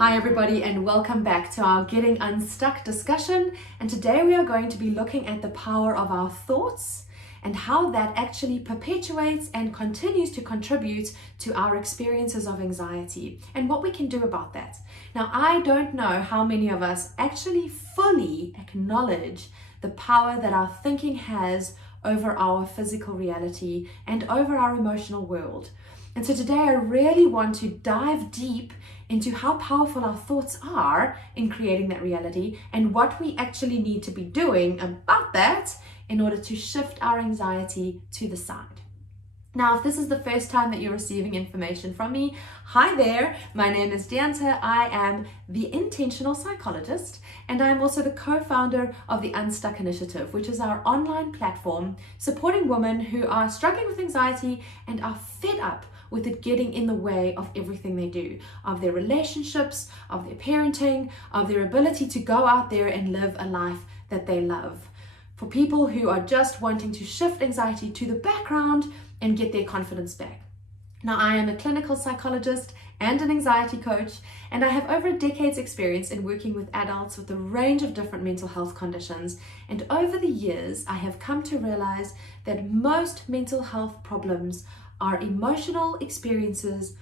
Hi everybody, and welcome back to our Getting Unstuck discussion. And today we are going to be looking at the power of our thoughts and how that actually perpetuates and continues to contribute to our experiences of anxiety and what we can do about that. Now, I don't know how many of us actually fully acknowledge the power that our thinking has over our physical reality and over our emotional world. And so today I really want to dive deep into how powerful our thoughts are in creating that reality and what we actually need to be doing about that in order to shift our anxiety to the side. Now, if this is the first time that you're receiving information from me, hi there, my name is Deanta. I am the intentional psychologist, and I'm also the co-founder of the Unstuck Initiative, which is our online platform supporting women who are struggling with anxiety and are fed up with it getting in the way of everything they do, of their relationships, of their parenting, of their ability to go out there and live a life that they love. For people who are just wanting to shift anxiety to the background and get their confidence back. Now, I am a clinical psychologist and an anxiety coach, and I have over a decade's experience in working with adults with a range of different mental health conditions. And over the years, I have come to realize that most mental health problems are emotional experiences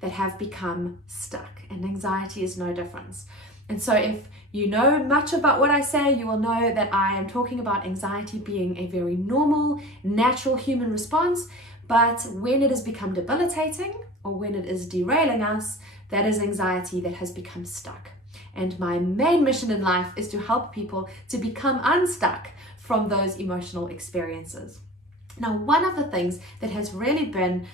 that have become stuck, and anxiety is no different. And so if you know much about what I say, you will know that I am talking about anxiety being a very normal, natural human response, but when it has become debilitating or when it is derailing us, that is anxiety that has become stuck. And my main mission in life is to help people to become unstuck from those emotional experiences. Now, one of the things that has really been,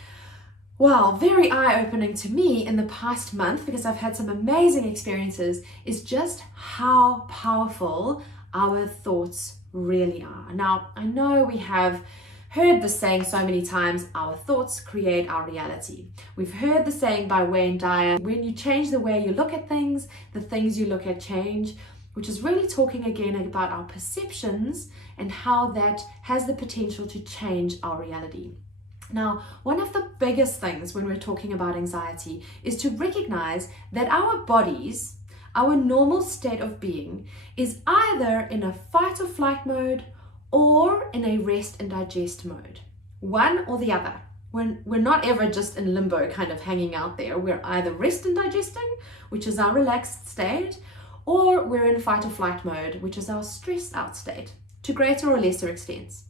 very eye-opening to me in the past month, because I've had some amazing experiences, is just how powerful our thoughts really are. Now, I know we have heard the saying so many times, our thoughts create our reality. We've heard the saying by Wayne Dyer, when you change the way you look at things, the things you look at change, which is really talking again about our perceptions and how that has the potential to change our reality. Now, one of the biggest things when we're talking about anxiety is to recognize that our bodies, our normal state of being, is either in a fight or flight mode or in a rest and digest mode. One or the other. We're not ever just in limbo kind of hanging out there. We're either rest and digesting, which is our relaxed state, or we're in fight or flight mode, which is our stressed out state, to greater or lesser extents.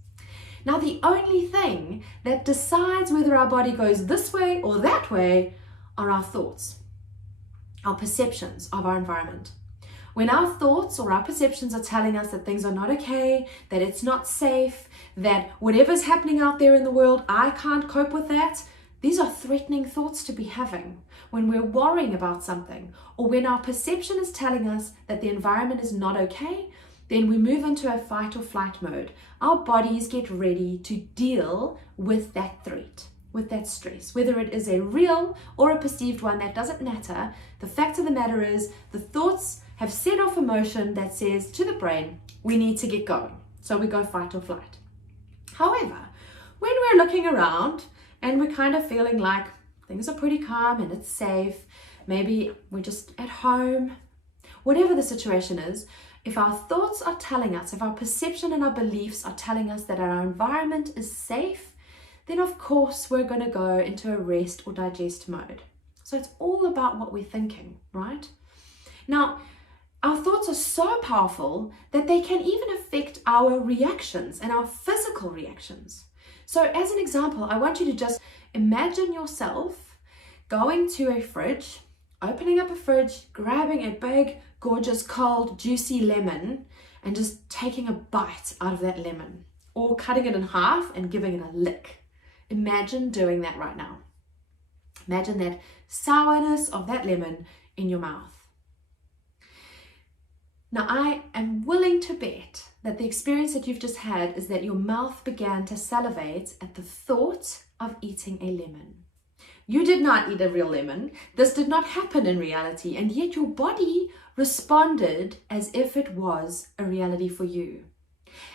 Now, the only thing that decides whether our body goes this way or that way are our thoughts, our perceptions of our environment. When our thoughts or our perceptions are telling us that things are not okay, that it's not safe, that whatever's happening out there in the world, I can't cope with that, these are threatening thoughts to be having. When we're worrying about something, or when our perception is telling us that the environment is not okay, then we move into a fight or flight mode. Our bodies get ready to deal with that threat, with that stress. Whether it is a real or a perceived one, that doesn't matter. The fact of the matter is the thoughts have set off emotion that says to the brain, we need to get going. So we go fight or flight. However, when we're looking around and we're kind of feeling like things are pretty calm and it's safe, maybe we're just at home, whatever the situation is, if our thoughts are telling us, if our perception and our beliefs are telling us that our environment is safe, then of course we're going to go into a rest or digest mode. So it's all about what we're thinking, right? Now, our thoughts are so powerful that they can even affect our reactions and our physical reactions. So as an example, I want you to just imagine yourself going to a fridge, opening up a fridge, grabbing a big, gorgeous, cold, juicy lemon and just taking a bite out of that lemon, or cutting it in half and giving it a lick. Imagine doing that right now. Imagine that sourness of that lemon in your mouth. Now, I am willing to bet that the experience that you've just had is that your mouth began to salivate at the thought of eating a lemon. You did not eat a real lemon. This did not happen in reality, and yet your body responded as if it was a reality for you.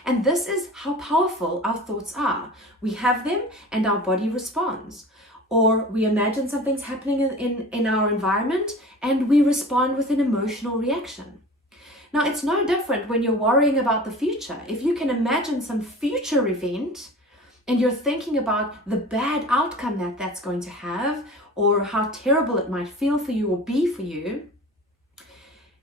And this is how powerful our thoughts are. We have them and our body responds. or we imagine something's happening in our environment and we respond with an emotional reaction. Now, it's no different when you're worrying about the future. If you can imagine some future event and you're thinking about the bad outcome that that's going to have, or how terrible it might feel for you or be for you,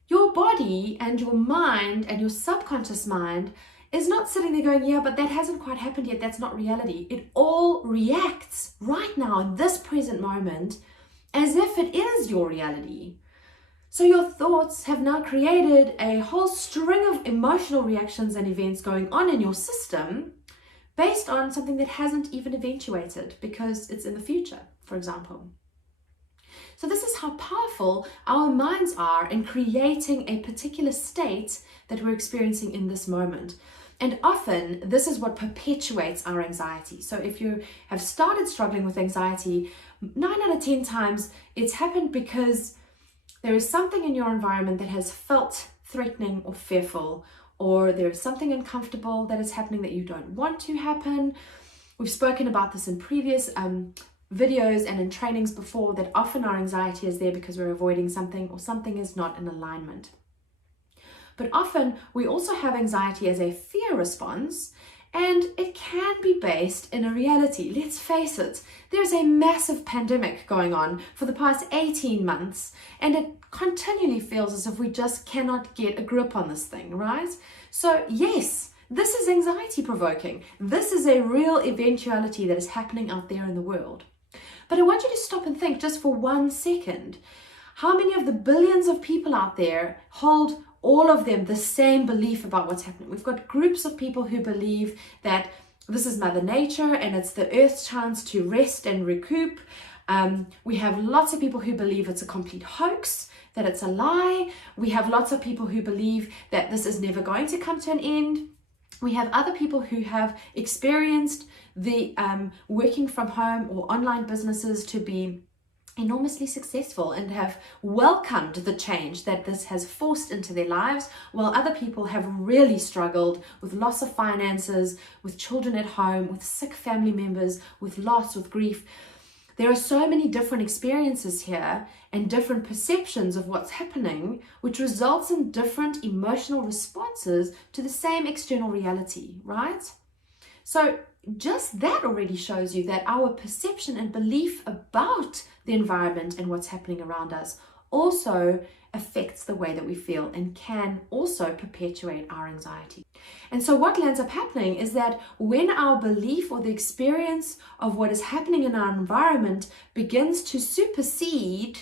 your body and your mind and your subconscious mind is not sitting there going, yeah, but that hasn't quite happened yet. That's not reality. It all reacts right now in this present moment as if it is your reality. So your thoughts have now created a whole string of emotional reactions and events going on in your system based on something that hasn't even eventuated because it's in the future, for example. So this is how powerful our minds are in creating a particular state that we're experiencing in this moment. And often this is what perpetuates our anxiety. So if you have started struggling with anxiety, 9 out of 10 times it's happened because there is something in your environment that has felt threatening or fearful, or there is something uncomfortable that is happening that you don't want to happen. We've spoken about this in previous videos and in trainings before, that often our anxiety is there because we're avoiding something or something is not in alignment. But often we also have anxiety as a fear response, and it can be based in a reality. Let's face it, there's a massive pandemic going on for the past 18 months, and it continually feels as if we just cannot get a grip on this thing, right? So yes, this is anxiety provoking. This is a real eventuality that is happening out there in the world. But I want you to stop and think just for 1 second. How many of the billions of people out there hold all of them the same belief about what's happening? We've got groups of people who believe that this is Mother Nature and it's the Earth's chance to rest and recoup. We have lots of people who believe it's a complete hoax, that it's a lie. We have lots of people who believe that this is never going to come to an end. We have other people who have experienced the working from home or online businesses to be enormously successful and have welcomed the change that this has forced into their lives, while other people have really struggled with loss of finances, with children at home, with sick family members, with loss, with grief. There are so many different experiences here and different perceptions of what's happening, which results in different emotional responses to the same external reality, right? So just that already shows you that our perception and belief about the environment and what's happening around us also affects the way that we feel and can also perpetuate our anxiety. And so what ends up happening is that when our belief or the experience of what is happening in our environment begins to supersede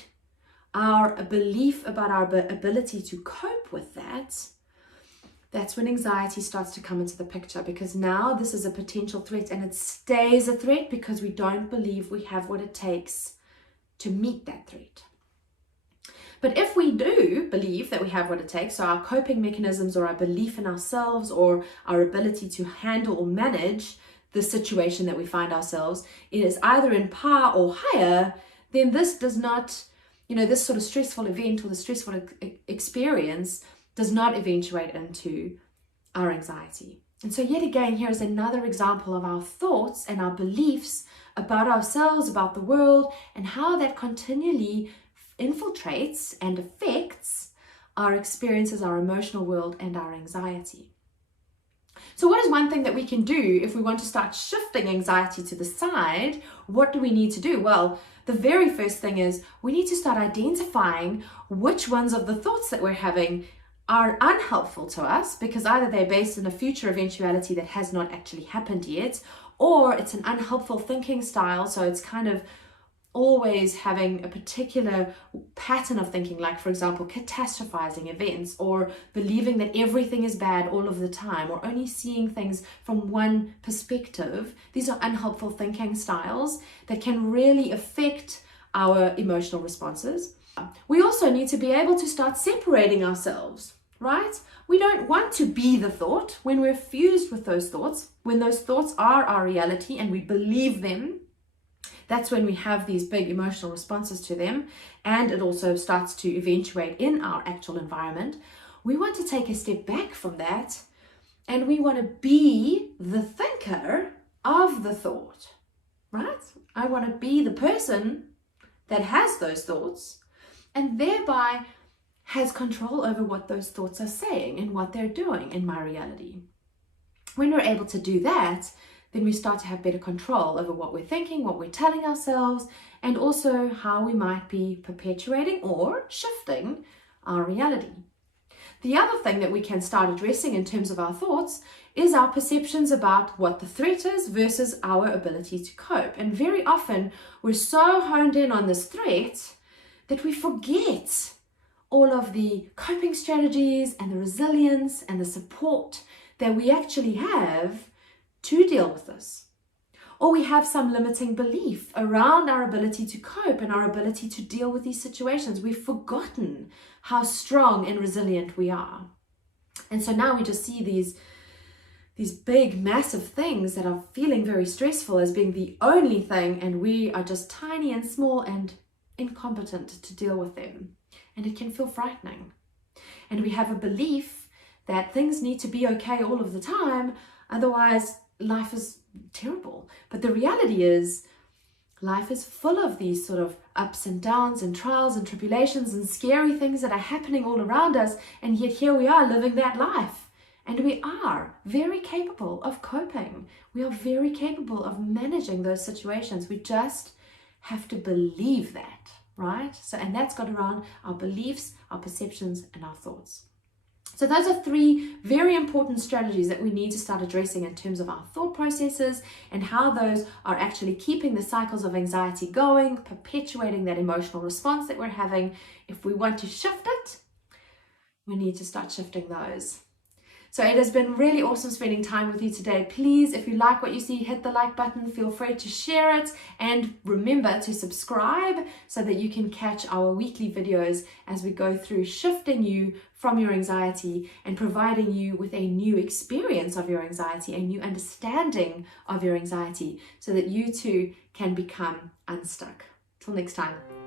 our belief about our ability to cope with that, that's when anxiety starts to come into the picture, because now this is a potential threat and it stays a threat because we don't believe we have what it takes to meet that threat. But if we do believe that we have what it takes, so our coping mechanisms or our belief in ourselves or our ability to handle or manage the situation that we find ourselves in is either in par or higher, then this does not, this sort of stressful event or the stressful experience does not eventuate into our anxiety. And so yet again, here is another example of our thoughts and our beliefs about ourselves, about the world, and how that continually infiltrates and affects our experiences, our emotional world, and our anxiety. So what is one thing that we can do if we want to start shifting anxiety to the side? What do we need to do? Well, the very first thing is we need to start identifying which ones of the thoughts that we're having are unhelpful to us, because either they're based in a future eventuality that has not actually happened yet, or it's an unhelpful thinking style, so it's kind of always having a particular pattern of thinking, like for example catastrophizing events, or believing that everything is bad all of the time, or only seeing things from one perspective. These are unhelpful thinking styles that can really affect our emotional responses. We also need to be able to start separating ourselves, right? We don't want to be the thought. When we're fused with those thoughts, when those thoughts are our reality and we believe them, that's when we have these big emotional responses to them, and it also starts to eventuate in our actual environment. We want to take a step back from that, and we want to be the thinker of the thought, right? I want to be the person that has those thoughts and thereby has control over what those thoughts are saying and what they're doing in my reality. When we're able to do that, then we start to have better control over what we're thinking, what we're telling ourselves, and also how we might be perpetuating or shifting our reality. The other thing that we can start addressing in terms of our thoughts is our perceptions about what the threat is versus our ability to cope. And very often we're so honed in on this threat that we forget all of the coping strategies and the resilience and the support that we actually have to deal with this. Or we have some limiting belief around our ability to cope and our ability to deal with these situations. We've forgotten how strong and resilient we are. And so now we just see these big, massive things that are feeling very stressful as being the only thing, and we are just tiny and small and incompetent to deal with them. And it can feel frightening. And we have a belief that things need to be okay all of the time, otherwise life is terrible. But the reality is, life is full of these sort of ups and downs and trials and tribulations and scary things that are happening all around us, and yet here we are living that life. And we are very capable of coping. We are very capable of managing those situations. We just have to believe that, right? So, and that's got around our beliefs, our perceptions, and our thoughts. So those are three very important strategies that we need to start addressing in terms of our thought processes and how those are actually keeping the cycles of anxiety going, perpetuating that emotional response that we're having. If we want to shift it, we need to start shifting those. So it has been really awesome spending time with you today. Please, if you like what you see, hit the like button, feel free to share it, and remember to subscribe so that you can catch our weekly videos as we go through shifting you from your anxiety and providing you with a new experience of your anxiety, a new understanding of your anxiety, so that you too can become unstuck. Till next time.